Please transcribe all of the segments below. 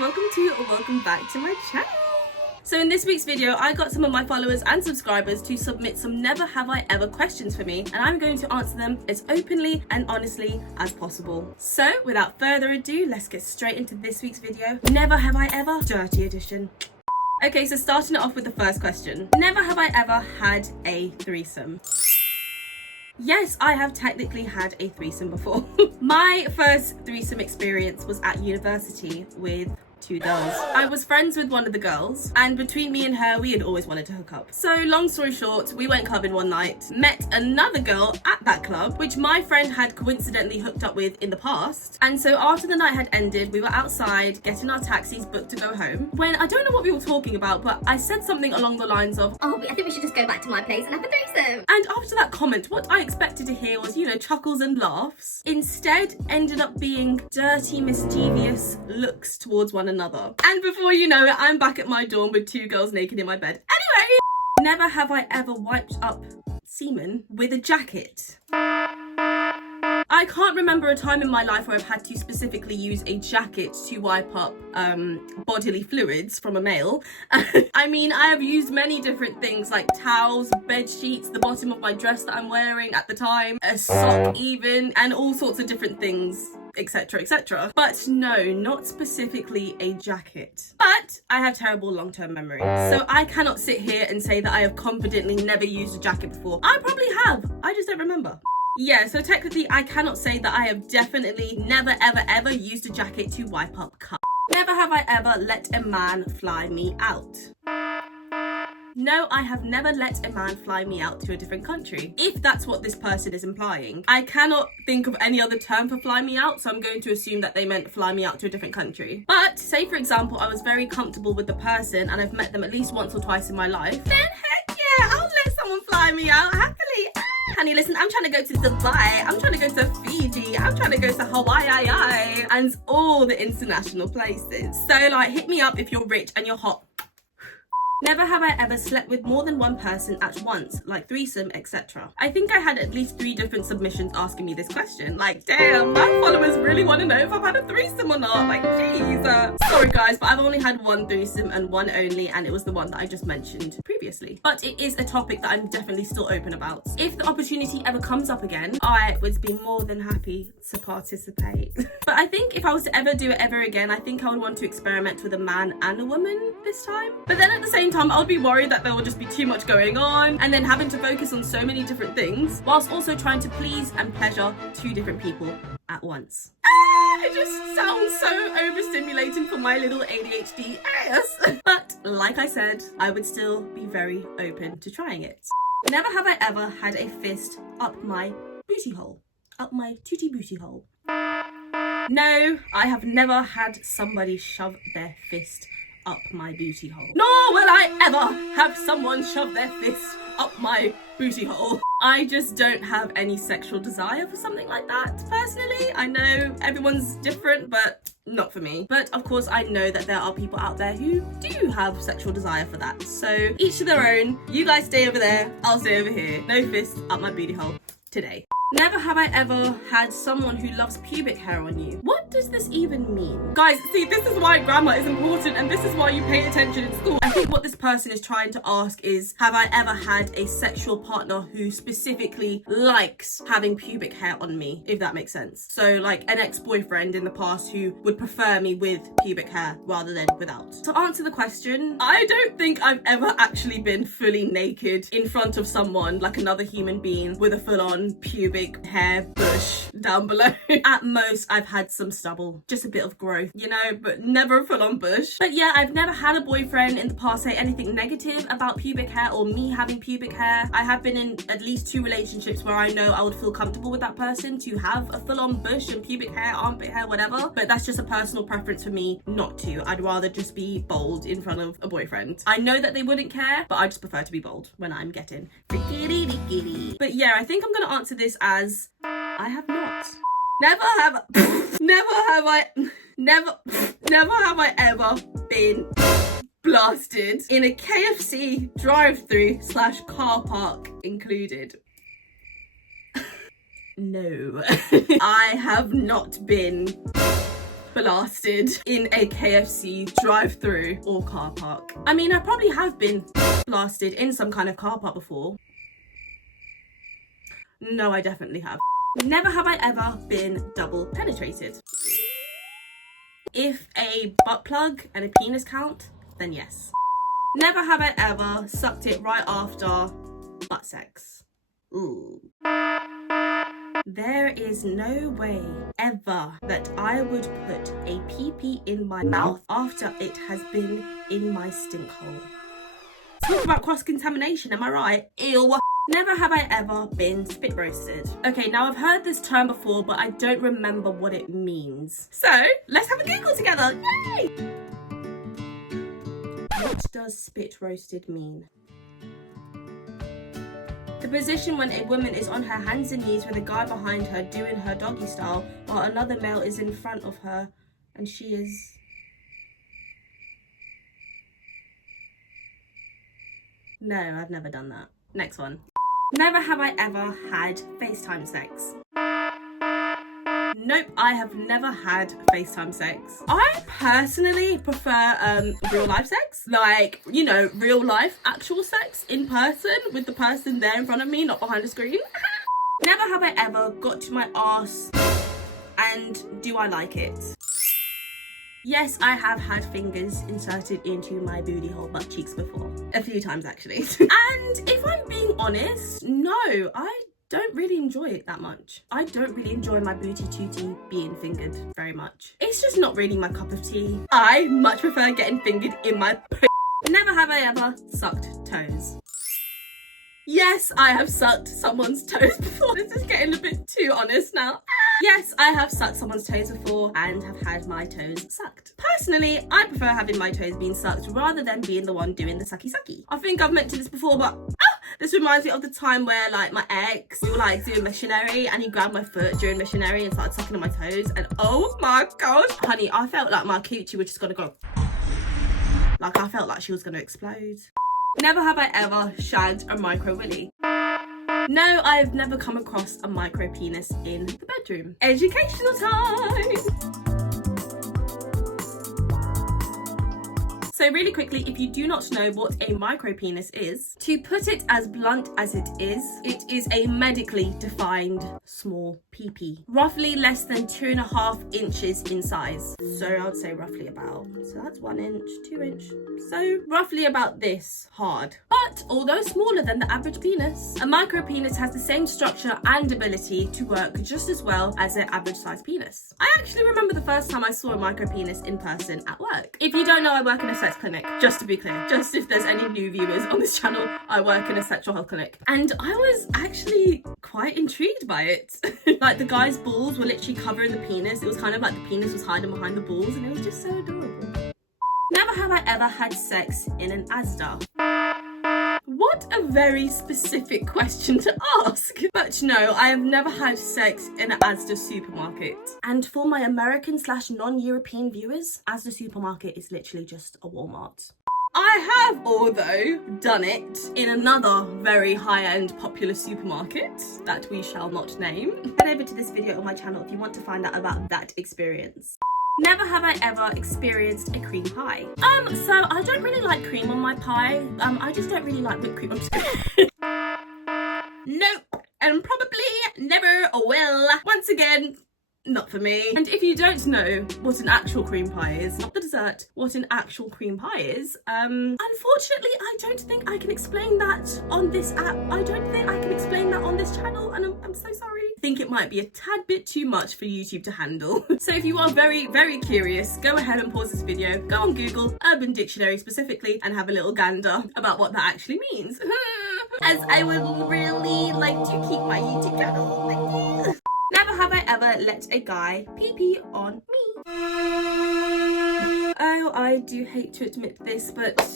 welcome back to my channel. So in this week's video, I got some of my followers and subscribers to submit some never have I ever questions for me, and I'm going to answer them as openly and honestly as possible. So without further ado, let's get straight into this week's video. Never have I ever, dirty edition. Okay, so starting it off with the first question. Never have I ever had a threesome. Yes, I have technically had a threesome before. My first threesome experience was at university with two girls. I was friends with one of the girls, and between me and her, we had always wanted to hook up. So long story short, we went clubbing one night, met another girl at that club, which my friend had coincidentally hooked up with in the past. And so after the night had ended, we were outside getting our taxis booked to go home, when I don't know what we were talking about, but I said something along the lines of, "Oh, I think we should just go back to my place and have a threesome." And after that comment, what I expected to hear was, chuckles and laughs. Instead, ended up being dirty, mischievous looks towards one another. And before you know it, I'm back at my dorm with two girls naked in my bed. Anyway, never have I ever wiped up semen with a jacket. I can't remember a time in my life where I've had to specifically use a jacket to wipe up bodily fluids from a male. I mean, I have used many different things like towels, bed sheets, the bottom of my dress that I'm wearing at the time, a sock even, and all sorts of different things, etc, etc. But no, not specifically a jacket. But I have terrible long-term memory, so I cannot sit here and say that I have confidently never used a jacket before. I probably have, I just don't remember. Yeah, so technically I cannot say that I have definitely never ever used a jacket to wipe up cum. Never have I ever let a man fly me out. No, I have never let a man fly me out to a different country, if that's what this person is implying. I cannot think of any other term for fly me out, so I'm going to assume that they meant fly me out to a different country. But say for example, I was very comfortable with the person and I've met them at least once or twice in my life, then heck yeah, I'll let someone fly me out happily. Honey, listen, I'm trying to go to Dubai, I'm trying to go to Fiji, I'm trying to go to Hawaii, and all the international places. So like, hit me up if you're rich and you're hot. Never have I ever slept with more than one person at once, like threesome, etc. I think I had at least 3 different submissions asking me this question. Like, damn, my followers really want to know if I've had a threesome or not. Like, jeez. Sorry guys, but I've only had one threesome and one only, and it was the one that I just mentioned previously. But it is a topic that I'm definitely still open about. If the opportunity ever comes up again, I would be more than happy to participate. But I think if I was to ever do it ever again, I think I would want to experiment with a man and a woman this time. But then at the same time, I would be worried that there will just be too much going on and then having to focus on so many different things whilst also trying to please and pleasure 2 different people at once. It just sounds so overstimulating for my little ADHD ass. But like I said, I would still be very open to trying it. Never have I ever had a fist up my booty hole. Up my tootie booty hole. No, I have never had somebody shove their fist up my booty hole. Nor will I ever have someone shove their fist up my booty hole. I just don't have any sexual desire for something like that, personally. I know everyone's different, but not for me. But of course, I know that there are people out there who do have sexual desire for that. So each to their own. You guys stay over there, I'll stay over here. No fist up my booty hole today. Never have I ever had someone who loves pubic hair on you. What does this even mean? Guys, see, this is why grammar is important and this is why you pay attention in school. I think what this person is trying to ask is, have I ever had a sexual partner who specifically likes having pubic hair on me, if that makes sense. So like an ex-boyfriend in the past who would prefer me with pubic hair rather than without. To answer the question, I don't think I've ever actually been fully naked in front of someone, like another human being, with a full-on pubic hair bush down below. At most, I've had some stubble, just a bit of growth, but never a full-on bush. But yeah, I've never had a boyfriend in the past say anything negative about pubic hair or me having pubic hair. I have been in at least 2 relationships where I know I would feel comfortable with that person to have a full-on bush and pubic hair, armpit hair, whatever. But that's just a personal preference for me not to. I'd rather just be bold in front of a boyfriend. I know that they wouldn't care, but I just prefer to be bold when I'm getting rickety. But yeah, I think I'm gonna answer this as I have not. Never have I ever been blasted in a KFC drive-through / car park included. No, I have not been blasted in a KFC drive-through or car park. I mean, I probably have been blasted in some kind of car park before. No, I definitely have. Never have I ever been double penetrated. If a butt plug and a penis count, then yes. Never have I ever sucked it right after butt sex. Ooh. There is no way ever that I would put a pee-pee in my mouth after it has been in my stink hole. Talk about cross-contamination, am I right? Ew. Never have I ever been spit roasted. Okay, now I've heard this term before, but I don't remember what it means. So, let's have a Google together. Yay! What does spit roasted mean? The position when a woman is on her hands and knees with a guy behind her doing her doggy style while another male is in front of her and she is... No, I've never done that. Next one. Never have I ever had FaceTime sex. Nope, I have never had FaceTime sex. I personally prefer real life sex. Like, you know, real life actual sex in person with the person there in front of me, not behind a screen. Never have I ever got to my arse and do I like it? Yes, I have had fingers inserted into my booty hole butt cheeks before. A few times actually. And if I'm being honest, no, I don't really enjoy it that much. I don't really enjoy my booty tootie being fingered very much. It's just not really my cup of tea. I much prefer getting fingered in my Never have I ever sucked toes. Yes, I have sucked someone's toes before. This is getting a bit too honest now. Yes, I have sucked someone's toes before and have had my toes sucked. Personally, I prefer having my toes being sucked rather than being the one doing the sucky sucky. I think I've mentioned this before, but this reminds me of the time where like my ex, we were like doing missionary and he grabbed my foot during missionary and started sucking on my toes and oh my gosh, honey, I felt like my coochie was just gonna go. Like I felt like she was gonna explode. Never have I ever shagged a micro willy. No, I've never come across a micro penis in the bedroom. Educational time! So really quickly, if you do not know what a micro penis is, to put it as blunt as it is a medically defined small pee-pee. Roughly less than 2.5 inches in size. So I'd say roughly about, so that's 1 inch, 2 inch. So roughly about this hard. But although smaller than the average penis, a micro penis has the same structure and ability to work just as well as an average size penis. I actually remember the first time I saw a micro penis in person at work. If you don't know, I work in a sex clinic, just to be clear, just if there's any new viewers on this channel, I work in a sexual health clinic. And I was actually quite intrigued by it. Like the guy's balls were literally covering the penis. It was kind of like the penis was hiding behind the balls and it was just so adorable. Never have I ever had sex in an Asda. What a very specific question to ask. But no, I have never had sex in an Asda supermarket. And for my American / non-European viewers, Asda supermarket is literally just a Walmart. I have, although, done it in another very high-end popular supermarket that we shall not name. Head over to this video on my channel if you want to find out about that experience. Never have I ever experienced a cream pie. So I don't really like cream on my pie. I just don't really like whipped cream. Nope, and probably never will. Once again, not for me. And if you don't know what an actual cream pie is, not the dessert, what an actual cream pie is, unfortunately, I don't think I can explain that on this app. I don't think I can explain that on this channel, and I'm so sorry. I think it might be a tad bit too much for YouTube to handle. So if you are very, very curious, go ahead and pause this video, go on Google, Urban Dictionary specifically, and have a little gander about what that actually means. As I would really like to keep my YouTube channel. Thank you. Never have I ever let a guy pee-pee on me. Oh, I do hate to admit this, but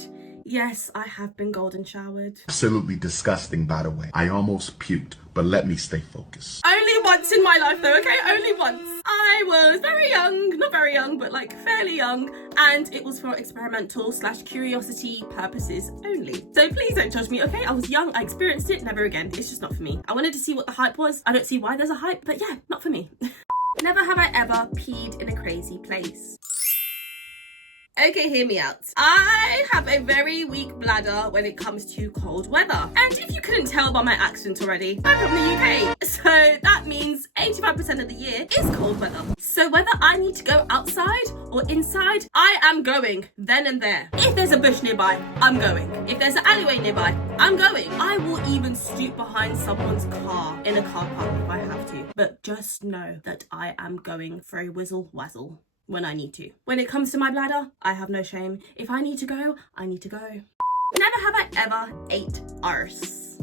yes, I have been golden showered. Absolutely disgusting, by the way. I almost puked, but let me stay focused. Only once in my life though, okay? Only once. I was very young, not very young, but like fairly young, and it was for experimental / curiosity purposes only. So please don't judge me, okay? I was young, I experienced it, never again. It's just not for me. I wanted to see what the hype was. I don't see why there's a hype, but yeah, not for me. Never have I ever peed in a crate crazy place. Okay, hear me out. I have a very weak bladder when it comes to cold weather. And if you couldn't tell by my accent already, I'm from the UK. So that means 85% of the year is cold weather. So whether I need to go outside or inside, I am going then and there. If there's a bush nearby, I'm going. If there's an alleyway nearby, I'm going. I will even stoop behind someone's car in a car park if I have to. But just know that I am going for a whizzle wazzle when I need to. When it comes to my bladder, I have no shame. If I need to go, I need to go. Never have I ever ate arse.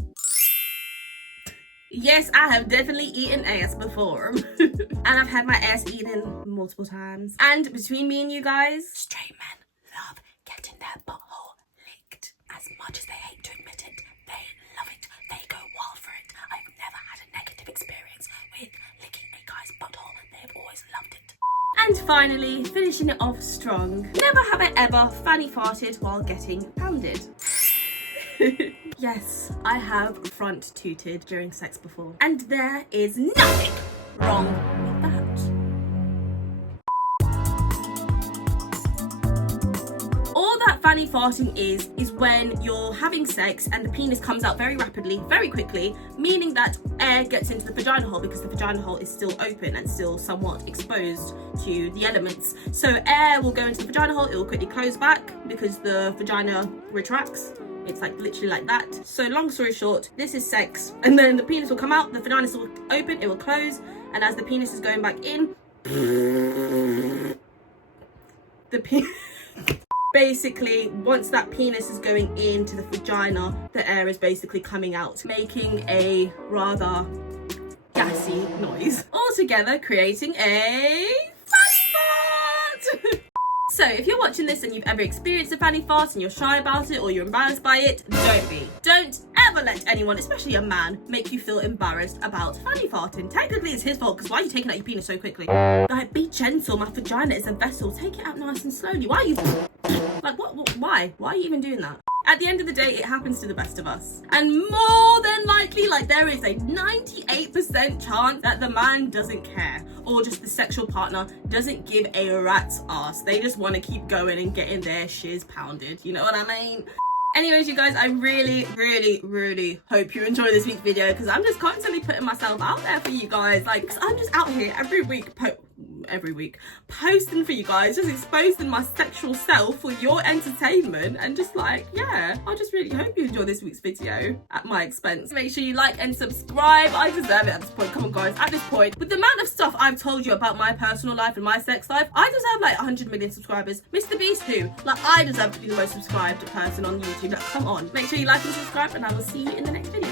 Yes, I have definitely eaten ass before. And I've had my ass eaten multiple times. And between me and you guys, straight men love getting their butthole licked. As much as they hate to admit it, they love it. They go wild for it. I've never had a negative experience with licking a guy's butthole. They've always loved it. And finally, finishing it off strong. Never have I ever fanny farted while getting pounded. Yes, I have front tooted during sex before. And there is nothing wrong with that. All that fanny farting is when you're having sex and the penis comes out very rapidly, very quickly, meaning that air gets into the vagina hole because the vagina hole is still open and still somewhat exposed to the elements. So air will go into the vagina hole, it will quickly close back because the vagina retracts. It's like literally like that. So long story short, this is sex. And then the penis will come out, the vagina will open, it will close. And as the penis is going back in, basically, once that penis is going into the vagina, the air is basically coming out, making a rather gassy noise. Altogether creating a fanny fart! So if you're watching this and you've ever experienced a fanny fart and you're shy about it or you're embarrassed by it, don't be. Don't ever let anyone, especially a man, make you feel embarrassed about fanny farting. Technically it's his fault, because why are you taking out your penis so quickly? Like, be gentle, my vagina is a vessel. Take it out nice and slowly. Why are you... Like, why? Why are you even doing that? At the end of the day, it happens to the best of us. And more than likely, like, there is a 98% chance that the man doesn't care, or just the sexual partner doesn't give a rat's ass. They just want to keep going and getting their shiz pounded. You know what I mean? Anyways, you guys, I really hope you enjoy this week's video, because I'm just constantly putting myself out there for you guys. Like, 'cause I'm just out here every week posting for you guys, just exposing my sexual self for your entertainment, and just like, yeah, I just really hope you enjoy this week's video at my expense. Make sure you like and subscribe. I deserve it at this point. Come on guys, at this point, with the amount of stuff I've told you about my personal life and my sex life, I deserve like 100 million subscribers. Mr. Beast who? Like, I deserve to be the most subscribed person on YouTube. Like, come on. Make sure you like and subscribe, and I will see you in the next video.